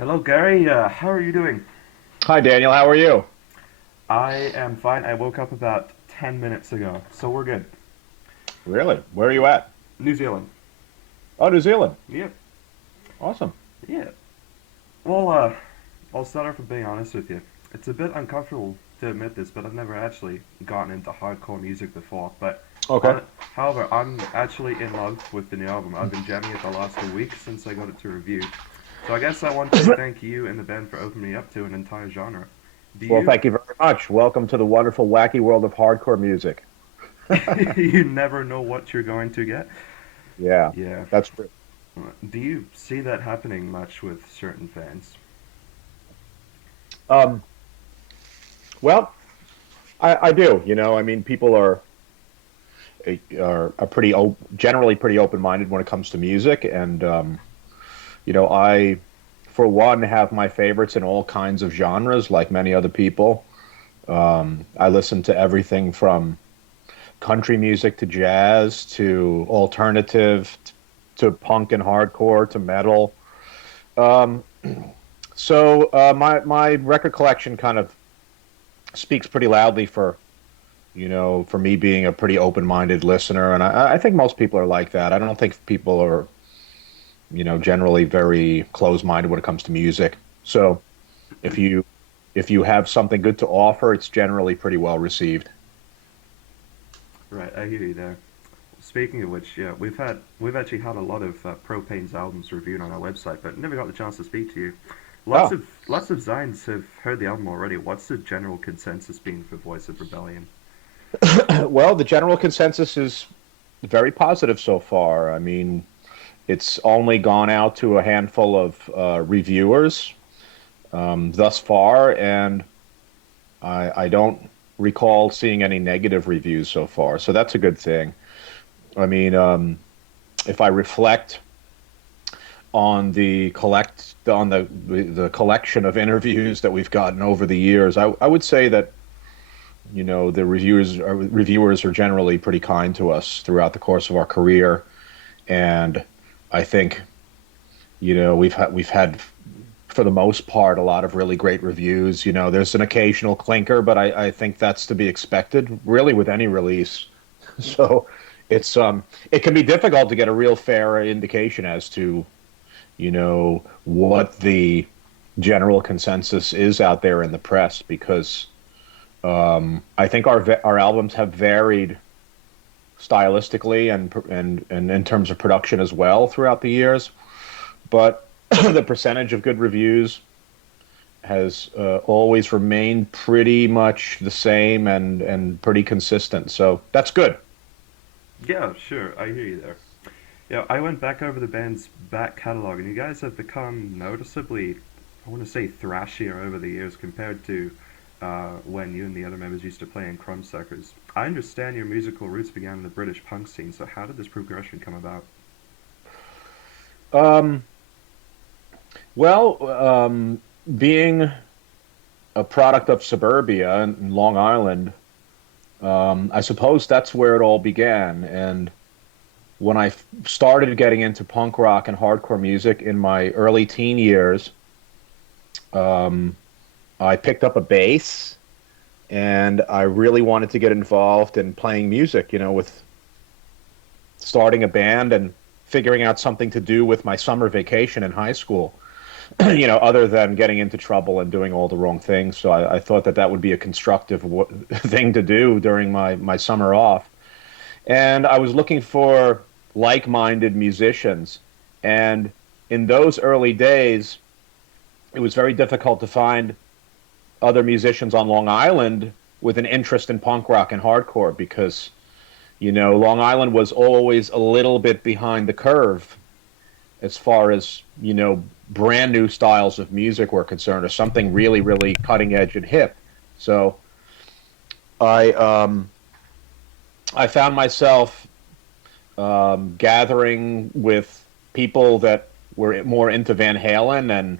Hello, Gary. How are you doing? Hi, Daniel. How are you? I am fine. I woke up about 10 minutes ago, so we're good. Really? Where are you at? New Zealand. Oh, New Zealand. Yep. Awesome. Yeah. Well, I'll start off with being honest with you. It's a bit uncomfortable to admit this, but I've never actually gotten into hardcore music before. Okay. However, I'm actually in love with the new album. I've been jamming it the last 2 weeks since I got it to review. So I guess I want to thank you and the band for opening me up to an entire genre. Do Well, you thank you very much. Welcome to the wonderful, wacky world of hardcore music. you never know what you're going to get? Yeah, Yeah. that's true. Do you see that happening much with certain fans? Um, well, I do. I mean, people are generally pretty open-minded when it comes to music, and I, for one, have my favorites in all kinds of genres, like many other people. I listen to everything from country music to jazz to alternative to punk and hardcore to metal. Um, my record collection kind of speaks pretty loudly for me being a pretty open-minded listener, and I think most people are like that. I don't think people are generally very close-minded when it comes to music. So if you have something good to offer, it's generally pretty well received. Right, I hear you there. Speaking of which, yeah, we've actually had a lot of Propane's albums reviewed on our website, but never got the chance to speak to you. Oh, Lots of Zines have heard the album already. What's the general consensus been for Voice of Rebellion? well, the general consensus is very positive so far. I mean, it's only gone out to a handful of reviewers thus far, and I don't recall seeing any negative reviews so far. So that's a good thing. I mean, if I reflect on the collection of interviews that we've gotten over the years, I would say that the reviewers are generally pretty kind to us throughout the course of our career, and I think we've had for the most part a lot of really great reviews. There's an occasional clinker, but I think that's to be expected really with any release. So it can be difficult to get a real fair indication as to what the general consensus is out there in the press, because I think our albums have varied stylistically and in terms of production as well throughout the years, but the percentage of good reviews has always remained pretty much the same and pretty consistent. So that's good. Yeah, sure, I hear you there. Yeah, I went back over the band's back catalog, and you guys have become noticeably, I want to say, thrashier over the years compared to when you and the other members used to play in Crumbsuckers. I understand your musical roots began in the British punk scene, so how did this progression come about? Um, well, being a product of suburbia in Long Island, I suppose that's where it all began. And when I started getting into punk rock and hardcore music in my early teen years, um, I picked up a bass and I really wanted to get involved in playing music, with starting a band and figuring out something to do with my summer vacation in high school, other than getting into trouble and doing all the wrong things. So I thought that would be a constructive thing to do during my summer off. And I was looking for like-minded musicians. And in those early days, it was very difficult to find other musicians on Long Island with an interest in punk rock and hardcore, because Long Island was always a little bit behind the curve as far as brand new styles of music were concerned, or something really, really cutting edge and hip. So I I found myself gathering with people that were more into Van Halen and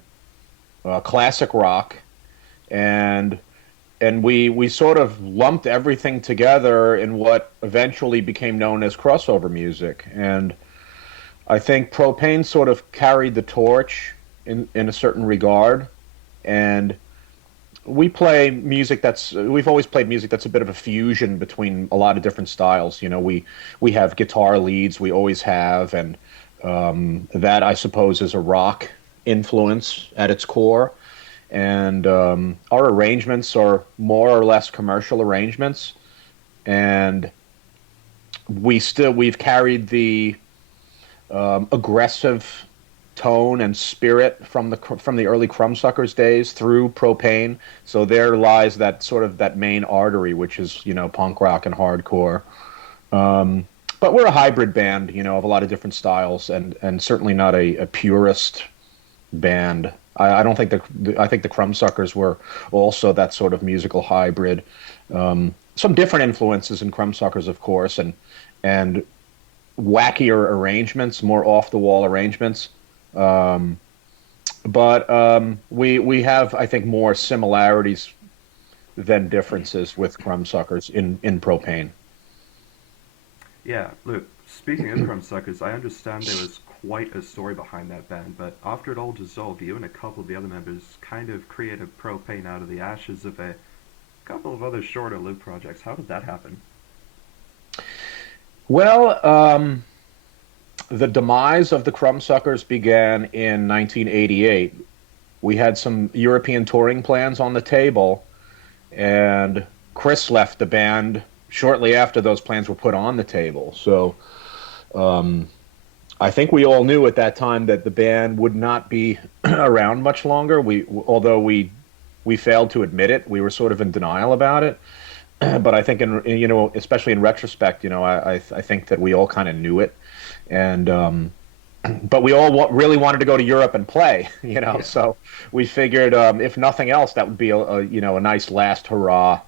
classic rock, and we sort of lumped everything together in what eventually became known as crossover music. And I think Propane sort of carried the torch in a certain regard, and we've always played music that's a bit of a fusion between a lot of different styles. You know, we have guitar leads, we always have, and that I suppose is a rock influence at its core. And our arrangements are more or less commercial arrangements, and we've carried the aggressive tone and spirit from the early Crumbsuckers days through Propane. So there lies that sort of that main artery, which is, you know, punk rock and hardcore. But we're a hybrid band, you know, of a lot of different styles, and certainly not a purist band. I don't think I think the Crumbsuckers were also that sort of musical hybrid. Some different influences in Crumbsuckers, of course, and wackier arrangements, more off the wall arrangements. Um, but we have, I think, more similarities than differences with Crumbsuckers in Propane. Yeah, look, speaking of Crumbsuckers, I understand there was quite a story behind that band, but after it all dissolved, you and a couple of the other members kind of created Propane out of the ashes of a couple of other shorter lived projects. How did that happen? Well, the demise of the Crumbsuckers began in 1988. We had some European touring plans on the table, and Chris left the band shortly after those plans were put on the table. So um, I think we all knew at that time that the band would not be around much longer. Although we failed to admit it, we were sort of in denial about it. But I think, you know, especially in retrospect, you know, I think that we all kind of knew it, and but we all really wanted to go to Europe and play, you know. Yeah. So we figured, if nothing else, that would be you know, a nice last hurrah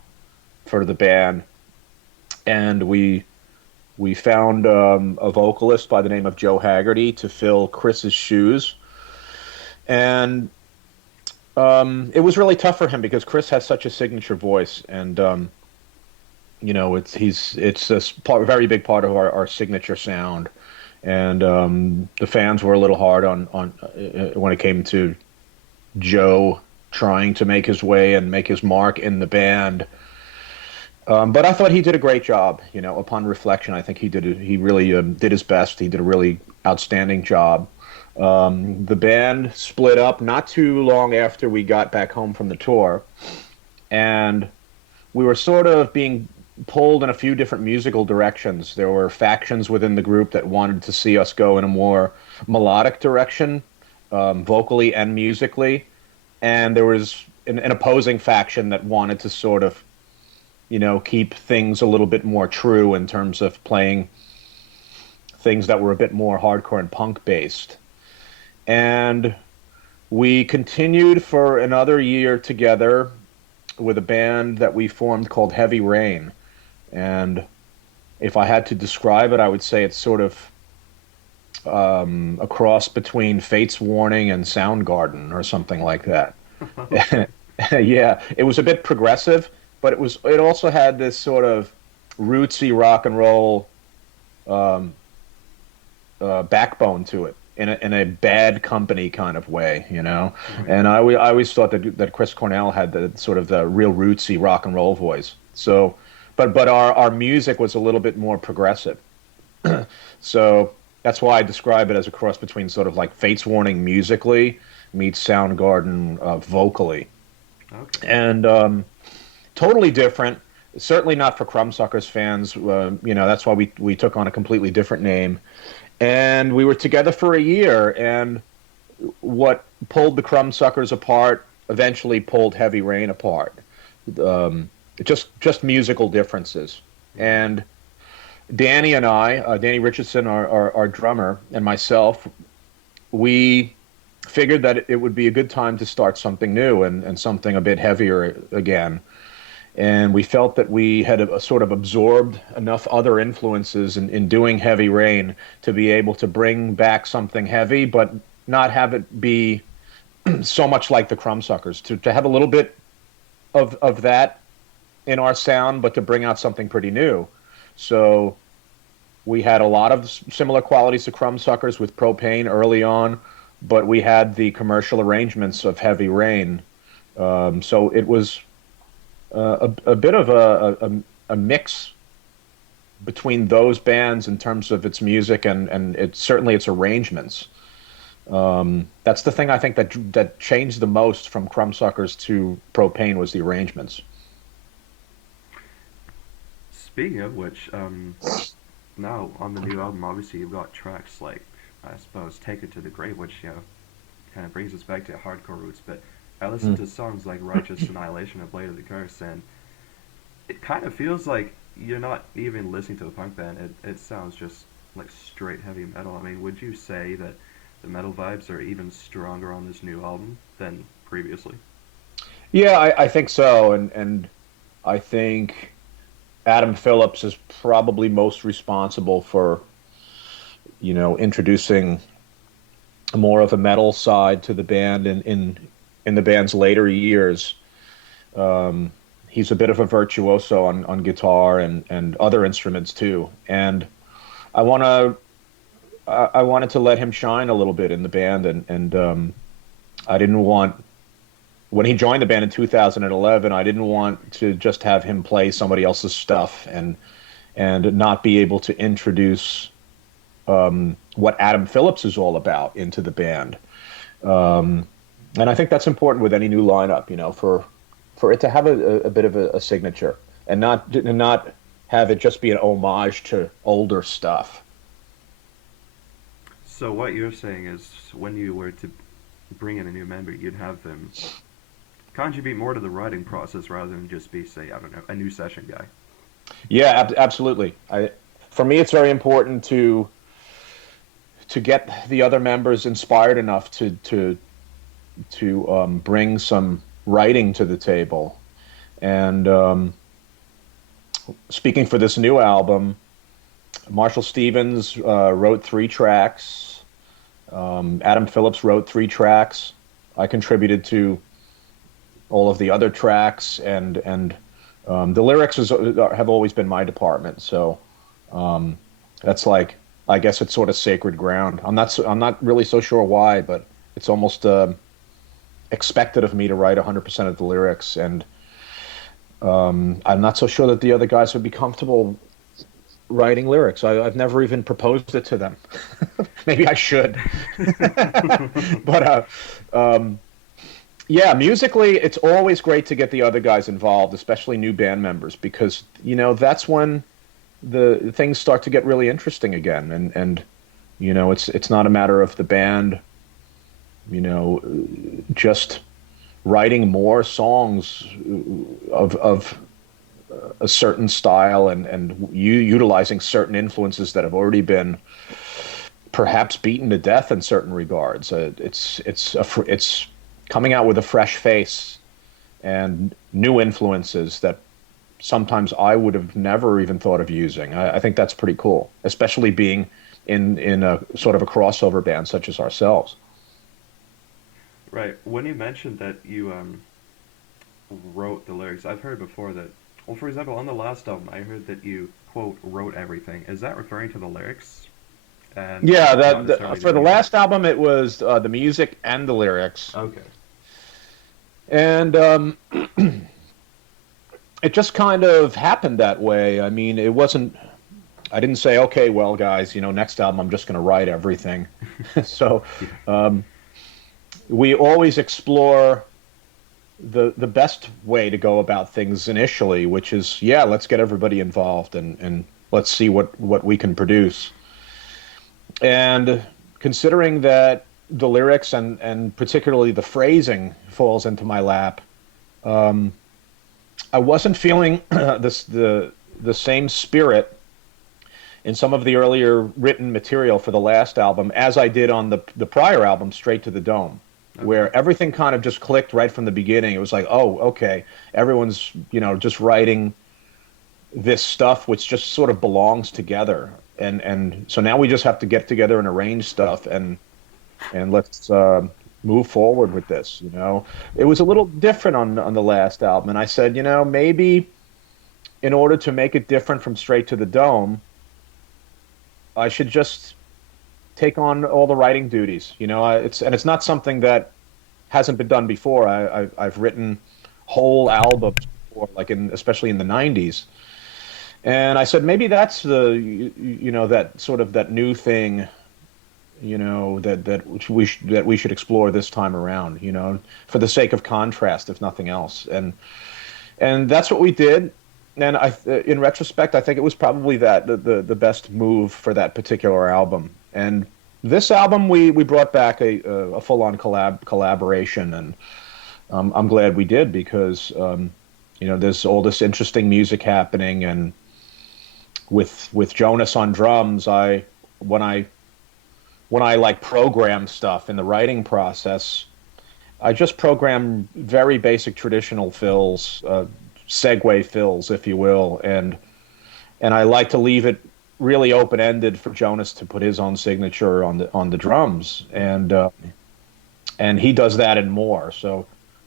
for the band. And we found a vocalist by the name of Joe Haggerty to fill Chris's shoes, and it was really tough for him because Chris has such a signature voice, and you know, it's a very big part of our signature sound, and the fans were a little hard on when it came to Joe trying to make his way and make his mark in the band. But I thought he did a great job. You know, upon reflection, I think he really did his best. He did a really outstanding job. The band split up not too long after we got back home from the tour, and we were sort of being pulled in a few different musical directions. There were factions within the group that wanted to see us go in a more melodic direction, vocally and musically, and there was an opposing faction that wanted to sort of, you know, keep things a little bit more true in terms of playing things that were a bit more hardcore and punk based. And we continued for another year together with a band that we formed called Heavy Rain. And if I had to describe it, I would say it's sort of a cross between Fate's Warning and Soundgarden or something like that. Yeah, it was a bit progressive, but it also had this sort of rootsy rock and roll um, backbone to it in a bad company kind of way, you know. Right. And I always thought that Chris Cornell had the sort of the real rootsy rock and roll voice. So, but our music was a little bit more progressive. So that's why I describe it as a cross between sort of like Fate's Warning musically meets Soundgarden vocally, Okay. and totally different. Certainly not for Crumbsuckers fans. You know, that's why we took on a completely different name. And we were together for a year, and what pulled the Crumbsuckers apart eventually pulled Heavy Rain apart. Um, just musical differences. And Danny and I, Danny Richardson, our drummer, and myself, we figured that it would be a good time to start something new and something a bit heavier again. And we felt that we had sort of absorbed enough other influences in doing Heavy Rain to be able to bring back something heavy, but not have it be so much like the Crumbsuckers. To have a little bit of that in our sound, but to bring out something pretty new. So we had a lot of similar qualities to Crumbsuckers with Propane early on, but we had the commercial arrangements of Heavy Rain. So it was a bit of a mix between those bands in terms of its music and certainly its arrangements. That's the thing I think that changed the most from Crumbsuckers to Propane was the arrangements. Speaking of which, now on the new album, obviously you've got tracks like, I suppose, "Take It to the Grave," which kind of brings us back to hardcore roots. But I listen Mm. to songs like "Righteous Annihilation" and "Blade of the Curse," and it kind of feels like you're not even listening to a punk band. It sounds just like straight heavy metal. I mean, would you say that the metal vibes are even stronger on this new album than previously? Yeah, I think so, and I think Adam Phillips is probably most responsible for, introducing more of a metal side to the band in the band's later years. He's a bit of a virtuoso on guitar and other instruments too, and I want to I wanted to let him shine a little bit in the band, and I didn't want when he joined the band in 2011. I didn't want to just have him play somebody else's stuff and not be able to introduce what Adam Phillips is all about into the band. Um, and I think that's important with any new lineup, for it to have a bit of a signature and not have it just be an homage to older stuff. So what you're saying is, when you were to bring in a new member, you'd have them contribute more to the writing process rather than just be, say, I don't know, a new session guy. Yeah, absolutely. For me, it's very important to get the other members inspired enough to bring some writing to the table. And speaking for this new album, Marshall Stevens wrote 3 tracks. Adam Phillips wrote 3 tracks. I contributed to all of the other tracks, and the lyrics have always been my department. So that's like, I guess it's sort of sacred ground. I'm not really so sure why, but it's almost expected of me to write 100% of the lyrics, and I'm not so sure that the other guys would be comfortable writing lyrics. I've never even proposed it to them. Maybe I should. But yeah, musically, it's always great to get the other guys involved, especially new band members, because that's when the things start to get really interesting again, and it's not a matter of the band, just writing more songs of a certain style and utilizing certain influences that have already been perhaps beaten to death in certain regards. It's coming out with a fresh face and new influences that sometimes I would have never even thought of using. I think that's pretty cool, especially being in a sort of a crossover band such as ourselves. Right. When you mentioned that you wrote the lyrics, I've heard before that, well, for example, on the last album, I heard that you, quote, wrote everything. Is that referring to the lyrics and Yeah, not necessarily the for the music? last album, it was the music and the lyrics, Okay. and it just kind of happened that way. I mean, it wasn't. I didn't say, okay, well, guys, next album I'm just going to write everything. So Yeah. um, we always explore the best way to go about things initially, which is, yeah, let's get everybody involved and let's see what we can produce. And considering that the lyrics and particularly the phrasing falls into my lap, um, I wasn't feeling the same spirit in some of the earlier written material for the last album as I did on the prior album, Straight to the Dome, Okay. where everything kind of just clicked right from the beginning. It was like, oh, okay, everyone's just writing this stuff which just sort of belongs together, and so now we just have to get together and arrange stuff and let's move forward with this. It was a little different on the last album, and I said, maybe in order to make it different from Straight to the Dome, I should just take on all the writing duties. It's not something that hasn't been done before. I've written whole albums before, like especially in the '90s, and I said maybe that's that sort of that new thing, that we should explore this time around, for the sake of contrast, if nothing else, and that's what we did. And in retrospect, I think it was probably the best move for that particular album. And this album, we brought back a full-on collaboration, and I'm glad we did because there's all this interesting music happening, and with Jonas on drums, when I like program stuff in the writing process, I just program very basic traditional fills, segue fills, if you will, and I like to leave it really open ended for Jonas to put his own signature on the drums, and he does that and more. So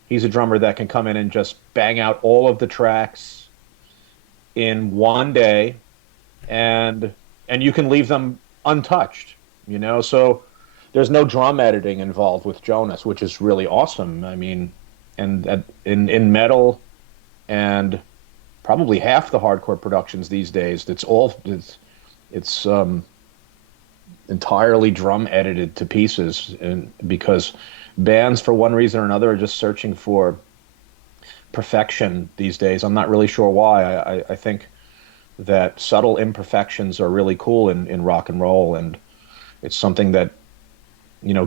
he's a drummer that can come in and just bang out all of the tracks in one day, and you can leave them untouched. So there's no drum editing involved with Jonas, which is really awesome. I mean, and in metal and probably half the hardcore productions these days, it's entirely drum edited to pieces, and because bands, for one reason or another, are just searching for perfection these days. I'm not really sure why. I think that subtle imperfections are really cool in rock and roll, and it's something that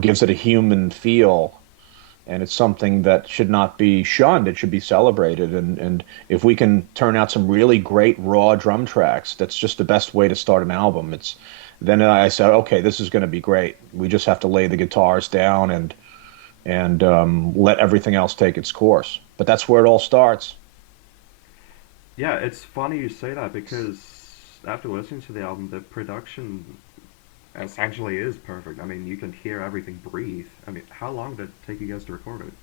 gives it a human feel, and it's something that should not be shunned. It should be celebrated, and if we can turn out some really great raw drum tracks, that's just the best way to start an album. Then I said, okay, this is going to be great. We just have to lay the guitars down and let everything else take its course. But that's where it all starts. Yeah, it's funny you say that because after listening to the album, the production essentially is perfect. I mean, you can hear everything breathe. I mean, how long did it take you guys to record it?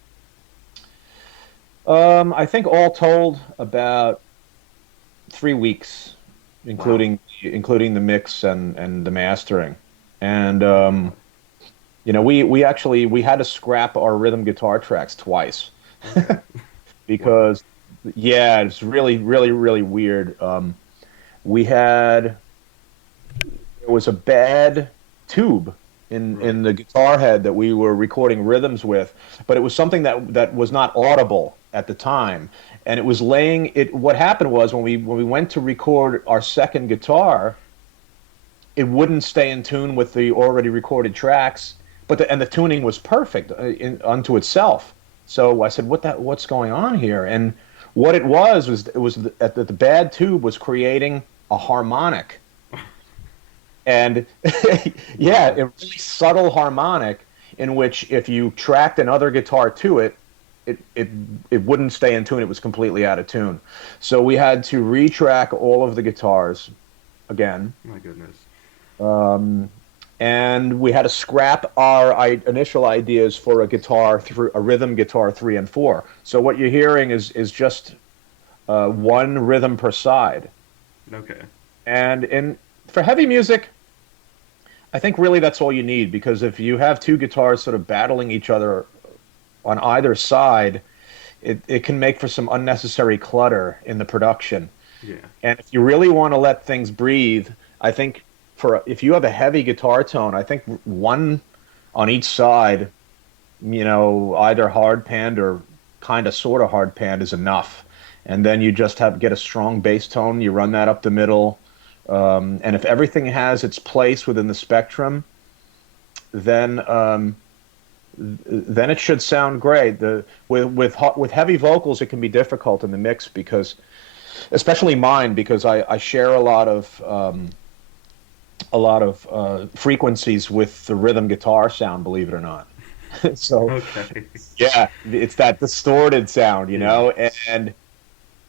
I think all told about 3 weeks, Wow. including the mix and the mastering. And we had to scrap our rhythm guitar tracks twice Okay. Wow. because yeah, it's really really really weird. We had There was a bad tube Right. in the guitar head that we were recording rhythms with, but it was something that was not audible at the time, and it was laying it. What happened was when we went to record our second guitar, it wouldn't stay in tune with the already recorded tracks, and the tuning was perfect unto itself. So I said, what's going on here? And what it was the bad tube was creating a harmonic, and yeah, Wow. a really subtle harmonic in which if you tracked another guitar to it, it it it wouldn't stay in tune. It was completely out of tune. So we had to retrack all of the guitars again, My goodness. um, and we had to scrap our initial ideas for a rhythm guitar 3 and 4. So what you're hearing is just one rhythm per side, Okay. and in for heavy music, I think really that's all you need, because if you have two guitars sort of battling each other on either side, it can make for some unnecessary clutter in the production. Yeah. And if you really want to let things breathe, I think if you have a heavy guitar tone, I think one on each side, either hard panned or kind of sort of hard panned is enough. And then you just get a strong bass tone. You run that up the middle, and if everything has its place within the spectrum, then then it should sound great. With heavy vocals, it can be difficult in the mix because, especially mine, because I share a lot of frequencies with the rhythm guitar sound. Believe it or not, so Okay. yeah, it's that distorted sound, Yeah. and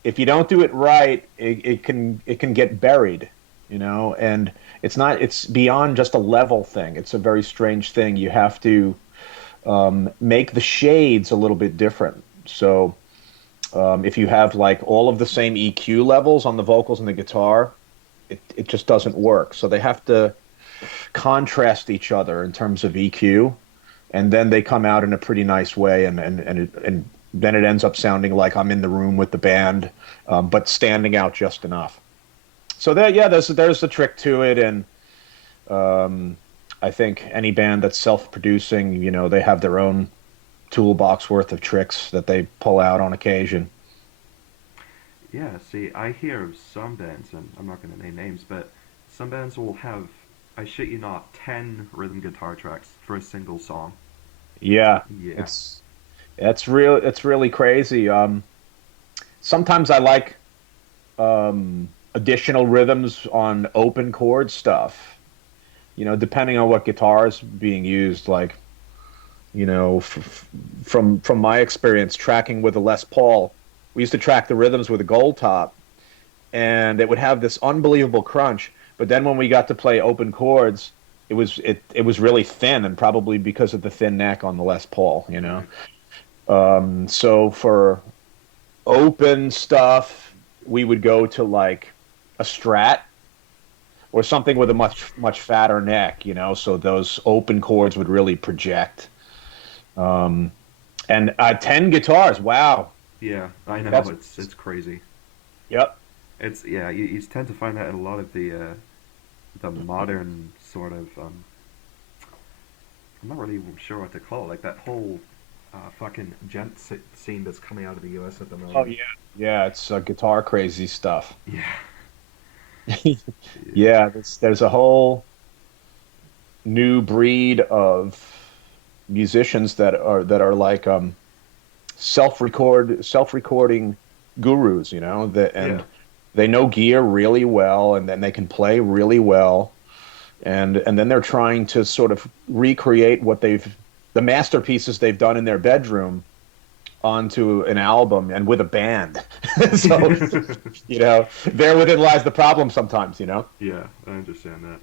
if you don't do it right, it can get buried, and it's beyond just a level thing. It's a very strange thing. You have to make the shades a little bit different. So if you have like all of the same EQ levels on the vocals and the guitar, it just doesn't work. So they have to. contrast each other in terms of EQ, and then they come out in a pretty nice way, and then it ends up sounding like I'm in the room with the band, but standing out just enough. So there, yeah, there's the trick to it, and I think any band that's self-producing, they have their own toolbox worth of tricks that they pull out on occasion. Yeah, see, I hear of some bands, and I'm not going to name names, but some bands will have, I shit you not, 10 rhythm guitar tracks for a single song. Yeah, Yeah, it's really crazy. Sometimes I like additional rhythms on open chord stuff. Depending on what guitar is being used. Like, from my experience tracking with a Les Paul, we used to track the rhythms with a gold top, and it would have this unbelievable crunch. But then when we got to play open chords, it was really thin, and probably because of the thin neck on the Les Paul. right. So for open stuff, we would go to like a Strat or something with a much fatter neck, so those open chords would really project. Um, and 10 guitars, wow, Yeah, I know, that's it's crazy. yep. It's, yeah, you tend to find that in a lot of the modern sort of, I'm not really even sure what to call it, like that whole fucking scene that's coming out of the US at the Oh moment. yeah, yeah, it's guitar crazy stuff. Yeah, yeah, Yeah, there's a whole new breed of musicians that are like self-recording gurus, yeah. and they know gear really well, and then they can play really well, and then they're trying to sort of recreate the masterpieces they've done in their bedroom onto an album and with a band. So, therein lies the problem sometimes. Yeah, I understand that.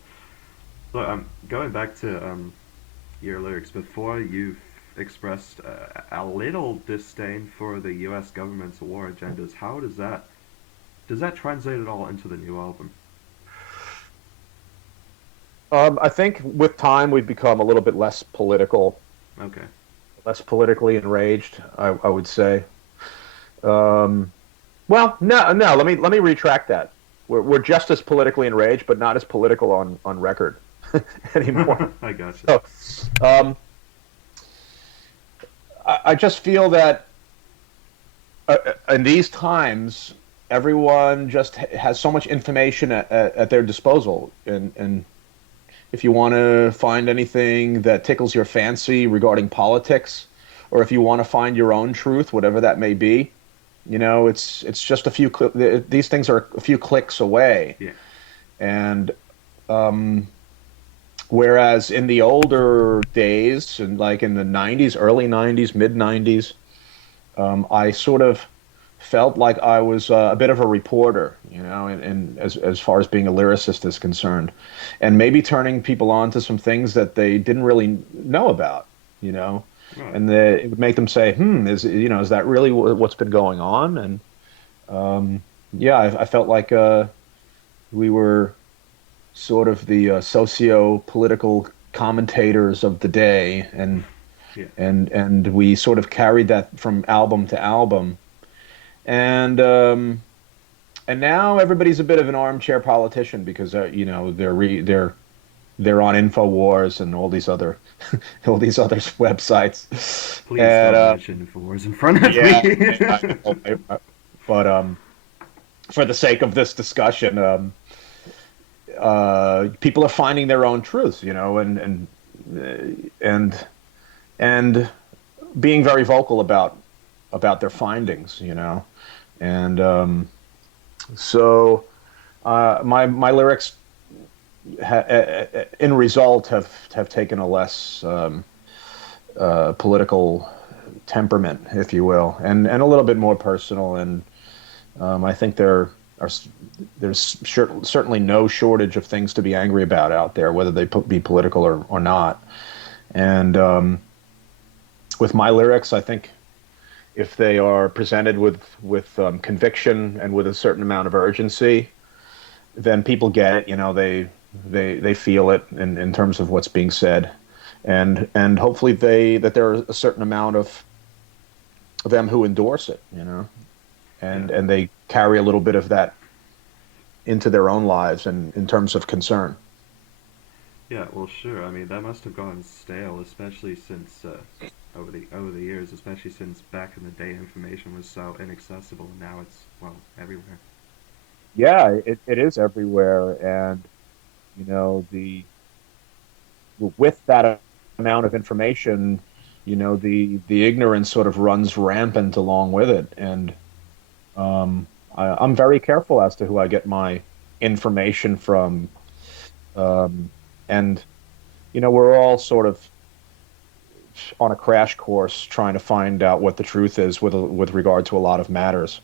Look, going back to your lyrics, before you've expressed a little disdain for the U.S. government's war agendas. How does that translate at all into the new album? I think with time we've become a little bit Okay. less politically enraged. I would say. Um, well, no, no. Let me retract that. We're just as politically enraged, but not as political on record anymore. I gotcha. So, um, I just feel that in these times, everyone just has so much information at their disposal, and if you want to find anything that tickles your fancy regarding politics, or if you want to find your own truth, whatever that may be, it's just these things are a few clicks away. Yeah. And um, whereas in the older days, and like in the '90s, early '90s, mid '90s, I sort of felt like I was a bit of a reporter, and as far as being a lyricist is concerned, and maybe turning people on to some things that they didn't really know about, you know, Right. and it would make them say, is that really what's been going on? And yeah, I felt like we were sort of the socio-political commentators of the day, and Yeah. and we sort of carried that from album to album, and now everybody's a bit of an armchair politician because they're on Infowars and all these other all these other websites, Please and don't mention Infowars in front of yeah, me. but for the sake of this discussion, people are finding their own truths, and and being very vocal about their findings, and so my lyrics in result have taken a less political temperament, if you will, and a little bit more personal, and I think there's certainly no shortage of things to be angry about out there, whether they be political or not. And with my lyrics, I think if they are presented with conviction and with a certain amount of urgency, then people get it. They feel it in terms of what's being said, and hopefully that there are a certain amount of them who endorse it, Yeah. and they carry a little bit of that into their own lives and in terms of concern. Yeah, well, sure. I mean, that must have gone stale, especially since over the years, especially since back in the day, information was so inaccessible, and now it's well everywhere. Yeah, it is everywhere, and the with that amount of information, the ignorance sort of runs rampant along with it, and I'm very careful as to who I get my information from, um, and we're all sort of on a crash course trying to find out what the truth is with regard to a lot of matters,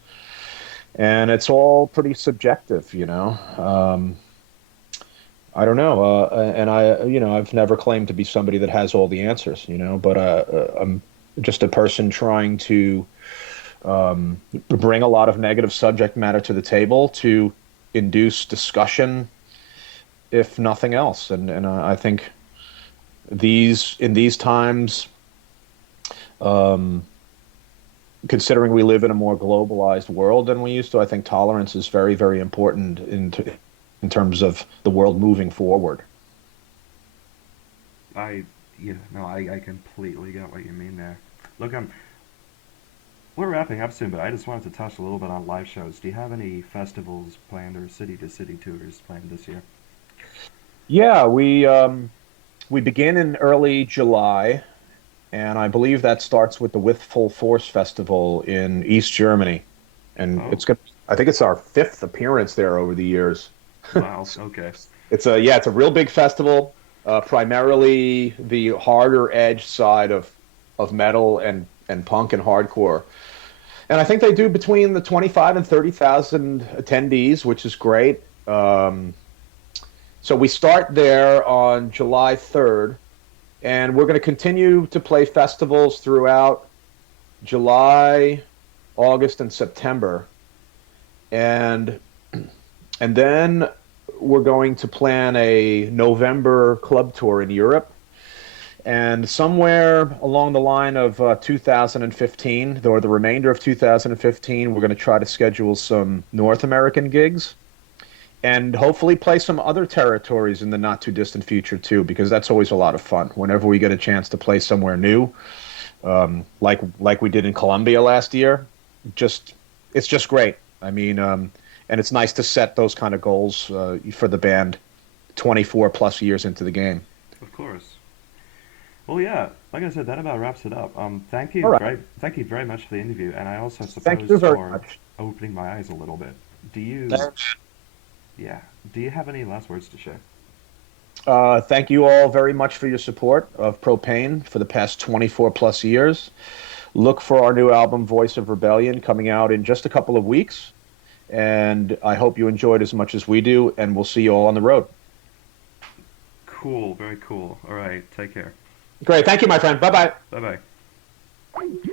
and it's all pretty subjective. I don't know, and I've never claimed to be somebody that has all the answers, but I'm just a person trying to bring a lot of negative subject matter to the table to induce discussion, if nothing else. And I think in these times, um, considering we live in a more globalized world than we used to, I think tolerance is very, very important in terms of the world moving forward. I, no, I completely get what you mean there. Look, we're wrapping up soon, but I just wanted to touch a little bit on live shows. Do you have any festivals planned or city-to-city tours planned this year? Yeah, we begin in early July, and I believe that starts with the With Full Force Festival in East Germany, and Oh, I think it's our fifth appearance there over the years. wow. Okay. It's a real big festival, primarily the harder edge side of metal and punk and hardcore. And I think they do between the 25 and 30,000 attendees, which is great. So we start there on July 3rd, and we're going to continue to play festivals throughout July, August, and September. And and then we're going to plan a November club tour in Europe. And somewhere along the line of 2015, or the remainder of 2015, we're going to try to schedule some North American gigs and hopefully play some other territories in the not too distant future too, because that's always a lot of fun. Whenever we get a chance to play somewhere new, like we did in Colombia last year, just it's just great. I mean, and it's nice to set those kind of goals for the band 24 plus years into the game. Of course. Well, yeah. Like I said, that about wraps it up. All right. Thank you very much for the interview, and I also Thank suppose you very for much. opening my eyes a little bit. Do you, Thanks. yeah, do you have any last words to share? Thank you all very much for your support of Propane for the past 24 plus years. Look for our new album, Voice of Rebellion, coming out in just a couple of weeks. And I hope you enjoyed as much as we do, and we'll see you all on the road. Cool, very cool. All right, take care. Great. Thank you, my friend. Bye bye. Bye bye.